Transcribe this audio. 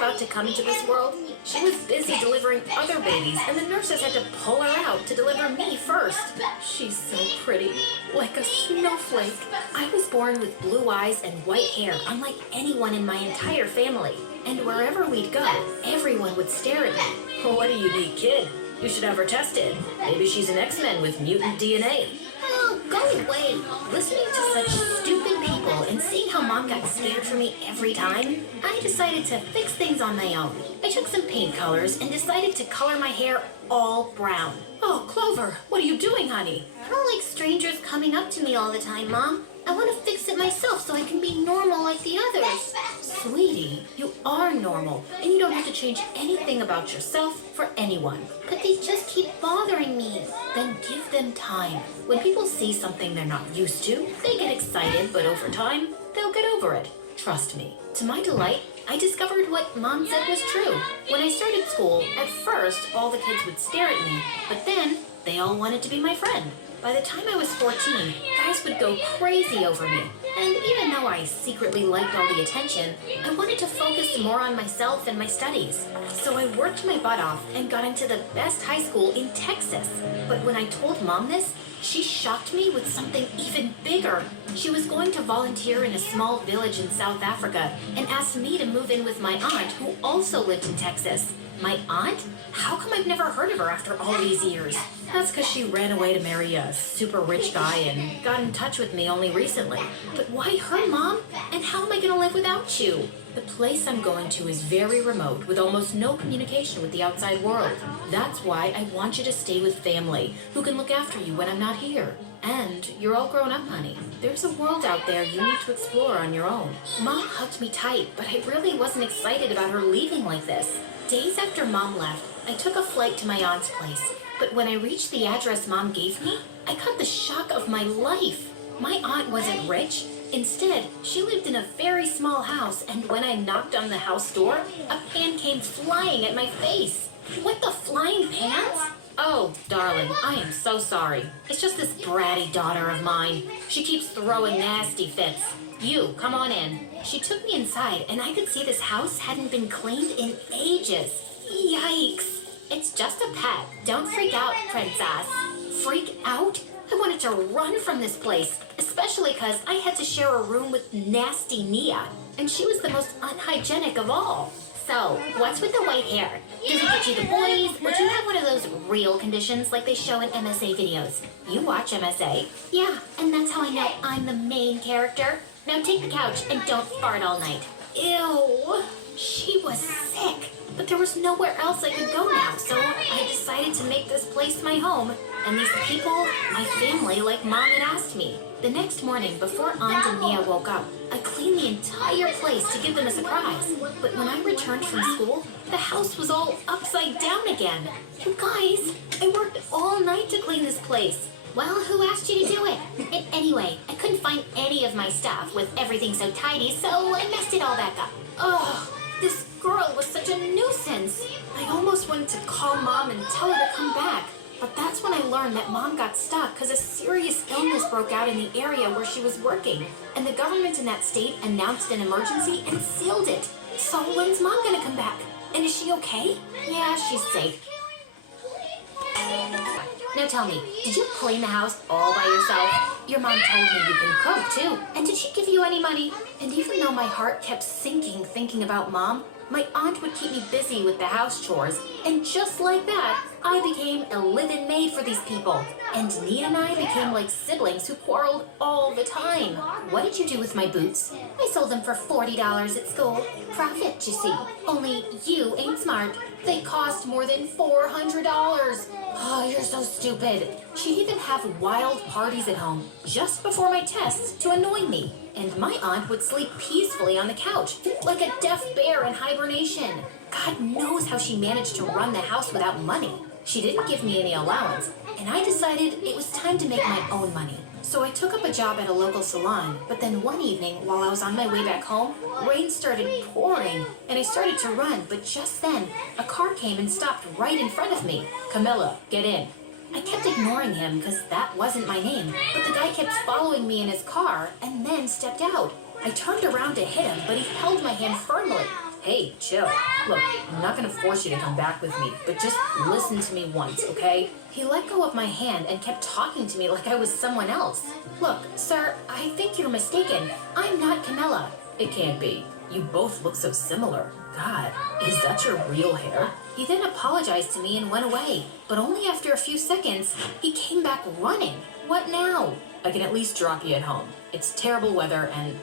about to come into this world, she was busy delivering other babies, and the nurses had to pull her out to deliver me first. She's so pretty, like a snowflake. I was born with blue eyes and white hair, unlike anyone in my entire family. And wherever we'd go, everyone would stare at me. What a unique kid. You should have her tested. Maybe she's an X-Men with mutant DNA. Oh, go away. Listening to such stupid people and seeing how Mom got scared for me every time, I decided to fix things on my own. I took some paint colors and decided to color my hair all brown. Oh, Clover, what are you doing, honey? I don't like strangers coming up to me all the time, Mom. I want to fix it myself so I can be normal like the others. Sweetie, you are normal, and you don't have to change anything about yourself for anyone. But they just keep bothering me. Then give them time. When people see something they're not used to, they get excited, but over time, they'll get over it. Trust me. To my delight, I discovered what Mom said was true. When I started school, at first, all the kids would stare at me, but then they all wanted to be my friend. By the time I was 14, guys would go crazy over me. And even though I secretly liked all the attention, I wanted to focus more on myself and my studies. So I worked my butt off and got into the best high school in Texas. But when I told Mom this, she shocked me with something even bigger. She was going to volunteer in a small village in South Africa and asked me to move in with my aunt, who also lived in Texas. My aunt? How come I've never heard of her after all these years? That's because she ran away to marry a super rich guy and got in touch with me only recently. But why her, Mom? And how am I going to live without you? The place I'm going to is very remote with almost no communication with the outside world. That's why I want you to stay with family who can look after you when I'm not here. And you're all grown up, honey. There's a world out there you need to explore on your own. Mom hugged me tight, but I really wasn't excited about her leaving like this. Days after Mom left, I took a flight to my aunt's place. But when I reached the address Mom gave me, I got the shock of my life. My aunt wasn't rich. Instead, she lived in a very small house, and when I knocked on the house door, a pan came flying at my face. What the flying pans? Oh, darling, I am so sorry. It's just this bratty daughter of mine. She keeps throwing nasty fits. You, come on in. She took me inside, and I could see this house hadn't been cleaned in ages. Yikes. It's just a pet. Don't freak out, princess. Freak out? I wanted to run from this place, especially because I had to share a room with nasty Nia, and she was the most unhygienic of all. So, what's with the white hair? Does it get you the boys, or do you have one of those real conditions like they show in MSA videos? You watch MSA. Yeah, and that's how I know I'm the main character. Now take the couch and don't fart all night. Ew. She was sick. But there was nowhere else I could go now, so I decided to make this place my home. And these people, my family, like Mom had asked me. The next morning, before Aunt and Nia woke up, I cleaned the entire place to give them a surprise. But when I returned from school, the house was all upside down again. You guys, I worked all night to clean this place. Well, who asked you to do it? Anyway, I couldn't find any of my stuff with everything so tidy, so I messed it all back up. Oh, this girl was such a nuisance. I almost wanted to call Mom and tell her to come back. But that's when I learned that Mom got stuck because a serious illness broke out in the area where she was working. And the government in that state announced an emergency and sealed it. So when's Mom gonna come back? And is she okay? Yeah, she's safe. Now tell me, did you clean the house all by yourself? Your mom told me you can cook too. And did she give you any money? And even though my heart kept sinking thinking about Mom, my aunt would keep me busy with the house chores. And just like that, I became a live-in maid for these people. And Nia and I became like siblings who quarreled all the time. What did you do with my boots? I sold them for $40 at school. Profit, you see. Only you ain't smart. They cost more than $400. Oh, you're so stupid. She'd even have wild parties at home just before my tests to annoy me. And my aunt would sleep peacefully on the couch, like a deaf bear in hibernation. God knows how she managed to run the house without money. She didn't give me any allowance, and I decided it was time to make my own money. So I took up a job at a local salon, but then one evening, while I was on my way back home, rain started pouring, and I started to run, but just then, a car came and stopped right in front of me. Camilla, get in. I kept ignoring him because that wasn't my name, but the guy kept following me in his car and then stepped out. I turned around to hit him, but he held my hand firmly. Hey, chill. Look, I'm not gonna force you to come back with me, but just listen to me once, okay? He let go of my hand and kept talking to me like I was someone else. Look, sir, I think you're mistaken. I'm not Camilla. It can't be. You both look so similar. God, is that your real hair? He then apologized to me and went away, but only after a few seconds, he came back running. What now? I can at least drop you at home. It's terrible weather and